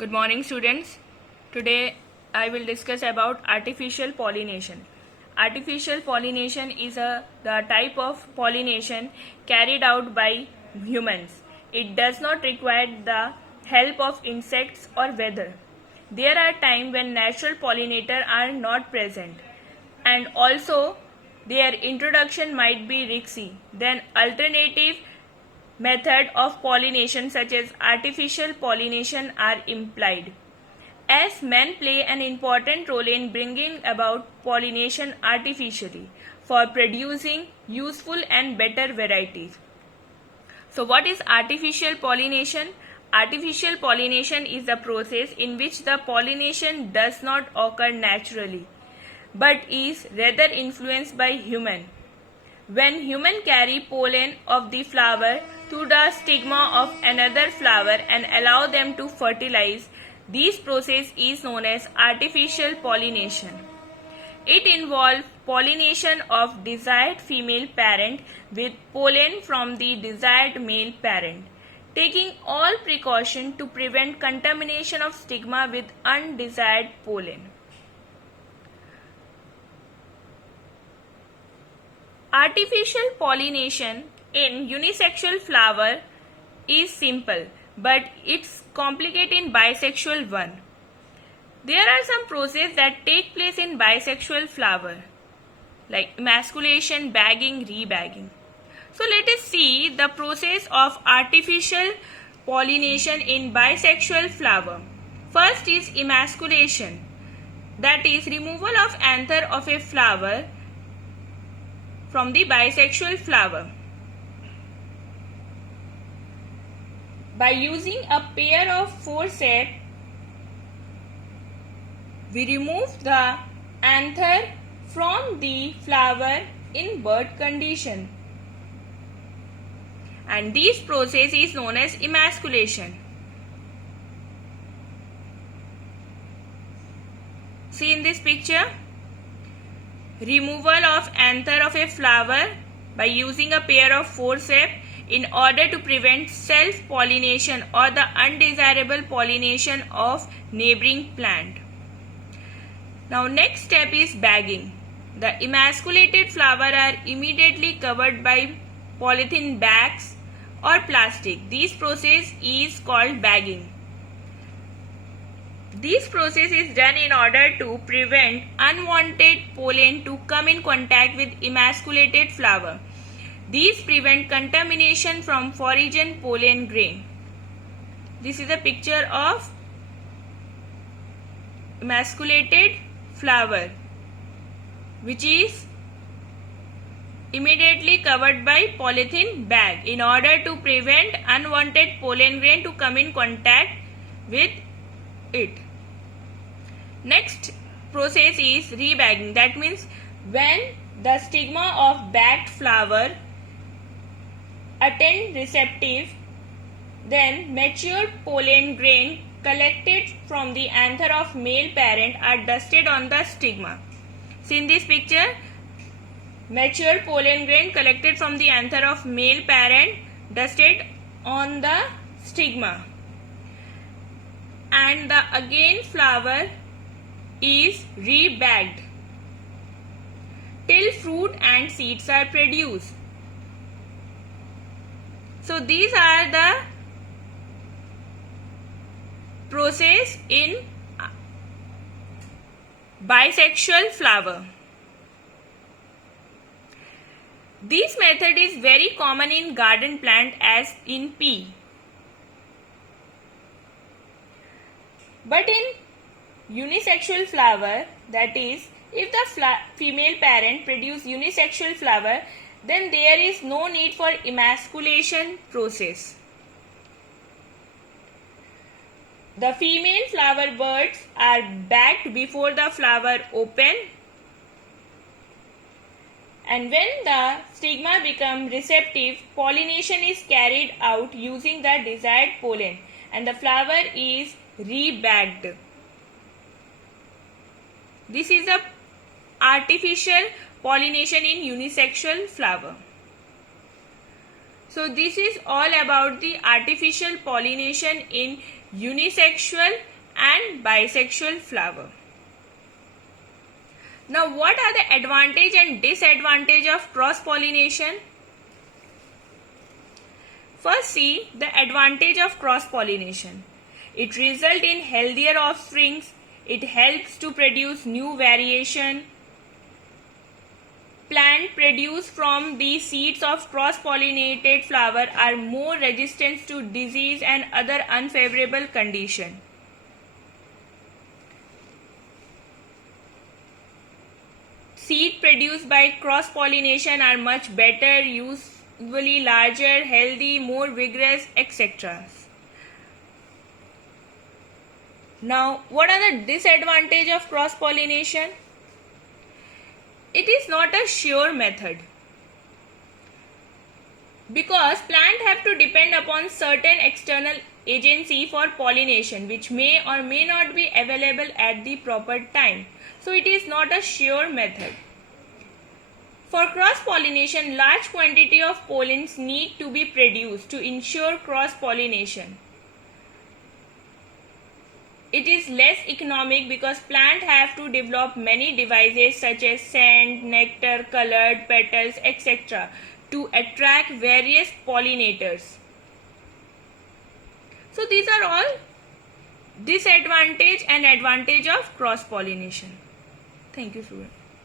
Good morning, students. Today I will discuss about artificial pollination. Artificial pollination is the type of pollination carried out by humans. It does not require the help of insects or weather. There are times when natural pollinators are not present, and also their introduction might be risky. Then alternative method of pollination such as artificial pollination are implied. As men play an important role in bringing about pollination artificially for producing useful and better varieties. So what is artificial pollination? Artificial pollination is the process in which the pollination does not occur naturally but is rather influenced by human. When humans carry pollen of the flower to the stigma of another flower and allow them to fertilize, this process is known as artificial pollination. It involves pollination of desired female parent with pollen from the desired male parent, taking all precaution to prevent contamination of stigma with undesired pollen. Artificial pollination in unisexual flower is simple, but it's complicated in bisexual one. There are some processes that take place in bisexual flower, like emasculation, bagging, rebagging. So let us see the process of artificial pollination in bisexual flower. First is emasculation, that is removal of anther of a flower from the bisexual flower. By using a pair of forceps, we remove the anther from the flower in bud condition, and this process is known as emasculation. See in this picture, removal of anther of a flower by using a pair of forceps in order to prevent self-pollination or the undesirable pollination of neighboring plant. Now next step is bagging. The emasculated flower are immediately covered by polythene bags or plastic. This process is called bagging. This process is done in order to prevent unwanted pollen to come in contact with emasculated flower. These prevent contamination from foreign pollen grain. This is a picture of emasculated flower, which is immediately covered by polythene bag in order to prevent unwanted pollen grain to come in contact with it. Next process is rebagging. That means when the stigma of bagged flower attend receptive, then matured pollen grain collected from the anther of male parent are dusted on the stigma. See in this picture, matured pollen grain collected from the anther of male parent dusted on the stigma, and the again flower is rebagged till fruit and seeds are produced. So these are the process in bisexual flower. This method is very common in garden plant as in pea. But in unisexual flower, that is, if the female parent produce unisexual flower, then there is no need for emasculation process. The female flower buds are bagged before the flower open, and when the stigma becomes receptive, pollination is carried out using the desired pollen and the flower is rebagged. This is a artificial pollination in unisexual flower. So this is all about the artificial pollination in unisexual and bisexual flower. Now, what are the advantage and disadvantage of cross-pollination? First, see the advantage of cross-pollination. It results in healthier offsprings. It helps to produce new variation. Plants produced from the seeds of cross-pollinated flower are more resistant to disease and other unfavorable conditions. Seeds produced by cross-pollination are much better, usually larger, healthy, more vigorous, etc. Now, what are the disadvantages of cross-pollination? It is not a sure method because plants have to depend upon certain external agency for pollination which may or may not be available at the proper time. So it is not a sure method. For cross-pollination, large quantity of pollens need to be produced to ensure cross-pollination. It is less economic because plants have to develop many devices such as scent, nectar, colored petals, etc. to attract various pollinators. So these are all disadvantage and advantage of cross-pollination. Thank you, students.